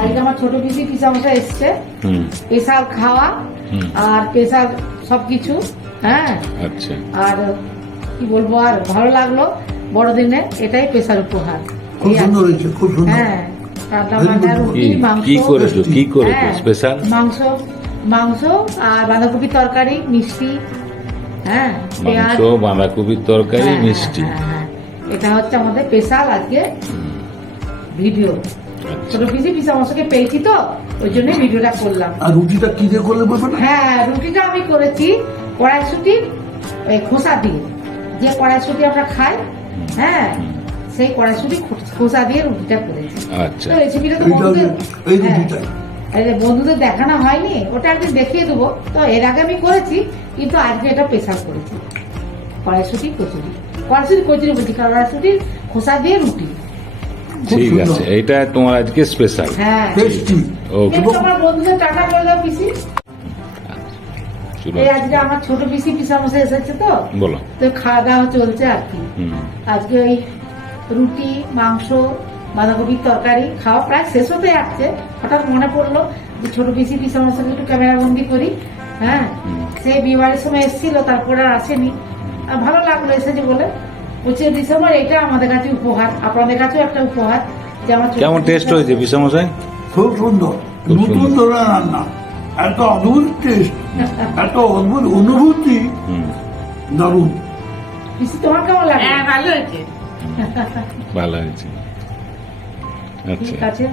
আজকে আমার ছোট পিসি পিসামশা এসছে। হুম। স্পেশাল খাওয়া আর স্পেশাল সবকিছু হ্যাঁ? আচ্ছা। আর কি বলব আর ভালো লাগল বড়দিনে এটাই স্পেশাল উপহার। খুব সুন্দর হয়েছে খুব সুন্দর। হ্যাঁ কি মাংস। করেছ? কি করেছ? হ্যাঁ, স্পেশাল? মাংস মাংস আর বাঁধাকপি তরকারি মিষ্টি হ্যাঁ পেঁয়াজ। মাংস বাঁধাকপির তরকারি হ্যাঁ, মিষ্টি। হ্যাঁ, হ্যাঁ। এটা হচ্ছে আমাদের স্পেশাল আজকে ভিডিও। ছোট পিসি পিসা মশাকে পেয়েছি তো ওই জন্য ভিডিওটা করলাম। আর রুটিটা কি দিয়ে করলে বলবে না? হ্যাঁ রুটিটা আমি করেছি কড়াইশুটি খোসা দিয়ে। যে কড়াইশুটি আমরা খাই হ্যাঁ সেই কড়াইশুটি খোসা দিয়ে রুটিটা করেছি। আচ্ছা। তো রেসিপিটা তো বন্ধুদের এই হ্যাঁ, রুটিটা বন্ধুদের দেখানো হয়নি ওটা একদিন দেখিয়ে দেবো। তো এর আগে আমি করেছি কিন্তু আজকে এটা স্পেশাল করেছি। কড়াইশুটি কচুরি। কড়াইশুটি কচুরি বলছি কড়াইশুটির খোসা দিয়ে রুটি। ঠিক আছে এইটা তোমার আজকে স্পেশাল হ্যাঁ। ওকে এই আজকে আমার ছোট পিসি এসেছে তো। বলো। তো খাওয়া দাওয়া চলছে আর কি। আজকে ওই রুটি মাংস বাঁধাকপির তরকারি খাওয়া প্রায় শেষ হতে যাচ্ছে হঠাৎ মনে পড়ল যে ছোট পিসি পিসা মশাকে একটু ক্যামেরা বন্দি করি। হ্যাঁ। সে বিয়ে বাড়ির সময় এসেছিল তারপরে আর আসেনি। আর ভালো লাগল এসেছে বলে। পঁচিশে ডিসেম্বর এটা আমাদের কাছে উপহার। আপনাদের কাছেও একটা উপহার যে আমার কেমন টেস্ট হয়েছে বিষমশাই খুব সুন্দর। নতুন ধরনের রান্না। এত অদ্ভুত টেস্ট এত অদ্ভুত অনুভূতি। দারুণ। পিসি তোমার কেমন লাগে? হ্যাঁ ভালো হয়েছে। ভালো হয়েছে। আচ্ছা।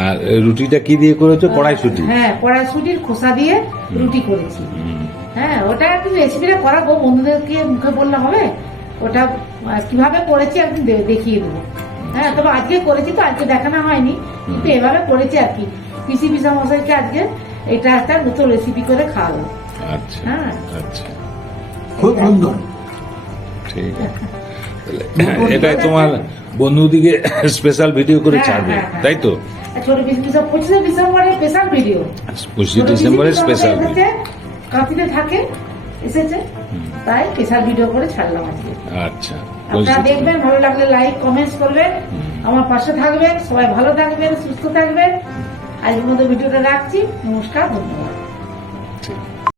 আর রুটিটা কি দিয়ে করেছ? কড়াইশুটি? হ্যাঁ কড়াইশুটির খোসা দিয়ে রুটি করেছি। হ্যাঁ ওটা একটু রেসিপিটা করাবো। বন্ধুদেরকে মুখে বললে হবে। ওটা কীভাবে করেছি দে- দেখিয়ে দেবো। হ্যাঁ তবে আজকে করেছি তো আজকে দেখানো হয়নি কিন্তু এভাবে করেছি আর কি। পিসি পিসা মশাইকে আজকে এটা একটা নতুন রেসিপি করে খাওয়াবো। আচ্ছা হ্যাঁ। আচ্ছা। খুব সুন্দর। ঠিক আছে। এটাই তোমার বন্ধুদিকে স্পেশাল ভিডিও করে হ্যাঁ, ছাড়বে হ্যাঁ। তাই তো? পঁচিশে ডিসেম্বরে স্পেশাল ভিডিও পঁচিশে ডিসেম্বরে স্পেশাল কাঁথিতে থাকে। এসেছে? তাই স্পেশাল ভিডিও করে ছাড়লাম আজকে। আচ্ছা আপনারা দেখবেন ভালো লাগলে লাইক কমেন্টস করবেন। আমার পাশে থাকবেন সবাই ভালো থাকবেন সুস্থ থাকবেন। আজকের মতো ভিডিওটা রাখছি। নমস্কার ধন্যবাদ।